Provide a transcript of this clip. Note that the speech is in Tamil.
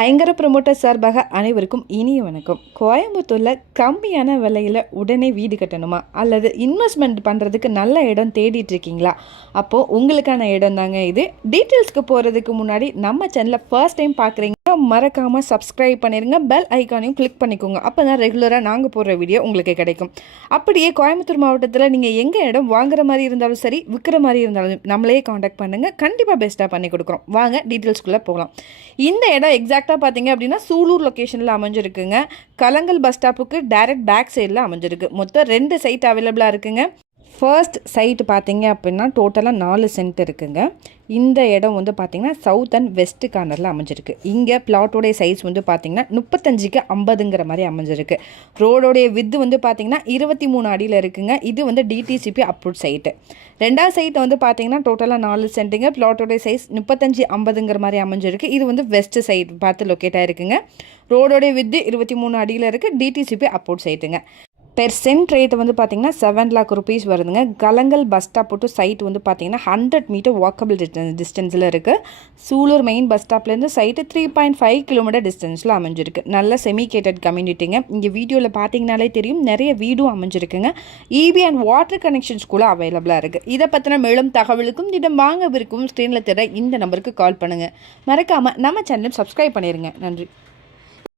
ஐங்கர ப்ரமோட்டர் சார்பாக அனைவருக்கும் இனிய வணக்கம். கோயம்புத்தூரில் கம்மியான விலையில் உடனே வீடு கட்டணுமா? அல்லது இன்வெஸ்ட்மெண்ட் பண்ணுறதுக்கு நல்ல இடம் தேடிட்டு இருக்கீங்களா? அப்போது உங்களுக்கான இடம் தாங்க இது டீட்டெயில்ஸ்க்கு போகிறதுக்கு முன்னாடி நம்ம சேனலை ஃபர்ஸ்ட் டைம் பார்க்குறீங்க மறக்காமல் சப்ஸ்கிரைப் பண்ணிடுங்க பெல் ஐக்கானையும் கிளிக் பண்ணிக்கோங்க. அப்போ தான் ரெகுலராக நாங்கள் போடுற வீடியோ உங்களுக்கு கிடைக்கும். அப்படியே கோயம்புத்தூர் மாவட்டத்தில் நீங்கள் எங்கே இடம் வாங்குற மாதிரி இருந்தாலும் சரி விற்கிற மாதிரி இருந்தாலும் நம்மளே காண்டாக்ட் பண்ணுங்கள் கண்டிப்பாக பெஸ்ட்டாக பண்ணி கொடுக்குறோம். வாங்க டீட்டெயில்ஸ்குள்ளே போகலாம். இந்த இடம் எக்ஸாக்டாக பார்த்தீங்க அப்படின்னா சூலூர் லொக்கேஷனில் அமைஞ்சிருக்குங்க. கலங்கல் பஸ் ஸ்டாப்புக்கு டைரக்ட் பேக் சைடில் அமைஞ்சிருக்கு. மொத்தம் ரெண்டு சைட் அவைலபிளாக இருக்குங்க. ஃபர்ஸ்ட் சைட்டு பார்த்தீங்க அப்படின்னா டோட்டலாக நாலு சென்ட் இருக்குங்க. இந்த இடம் வந்து பார்த்திங்கன்னா சவுத் அண்ட் வெஸ்ட் கார்னரில் அமைஞ்சிருக்கு. இங்கே பிளாட்டோடைய சைஸ் வந்து பார்த்தீங்கன்னா முப்பத்தஞ்சுக்கு ஐம்பதுங்கிற மாதிரி அமைஞ்சிருக்கு. ரோடோடைய வித்து வந்து பார்த்திங்கன்னா இருபத்தி மூணு அடியில் இருக்குங்க. இது வந்து D T C P approve site ரெண்டாவது சைட் வந்து பார்த்தீங்கன்னா டோட்டலாக நாலு சென்ட்டுங்க பிளாட்டோடைய சைஸ் முப்பத்தஞ்சு ஐம்பதுங்கிற மாதிரி அமைஞ்சிருக்கு. இது வந்து வெஸ்ட் சைட் பார்த்து லொக்கேட் ஆகிருக்குங்க ரோடோடைய வித்து இருபத்தி மூணு அடியில் இருக்குது D T C P approve சைட்டுங்க per cent rate வந்து பார்த்தீங்கன்னா செவன் லேக் ருபீஸ் வருதுங்க. Kalangal bus stop to site வந்து பார்த்திங்கன்னா ஹண்ட்ரட் மீட்டர் வாக்கபிள் டிஸ்டன்ஸ் டிஸ்டன்ஸில் இருக்குது Sulur main bus ஸ்டாப்லேருந்து site three point five kilometre டிஸ்டன்ஸில் அமைஞ்சிருக்கு. நல்ல செமிகேட்டட் கம்யூனிட்டிங்க இங்கே வீடியோவில் பார்த்தீங்கனாலே தெரியும். நிறைய வீடும் அமைஞ்சிருக்குங்க. இபி அண்ட் வாட்டர் கனெக்ஷன்ஸ் கூட அவைலபிளாக இருக்குது இதை பற்றின மேலும் தகவலுக்கும் இடம் வாங்க விருக்கும் ஸ்க்ரீனில் தர இந்த நம்பருக்கு கால் பண்ணுங்கள் மறக்காமல் நம்ம சேனலும் சப்ஸ்கிரைப் பண்ணிடுங்க நன்றி.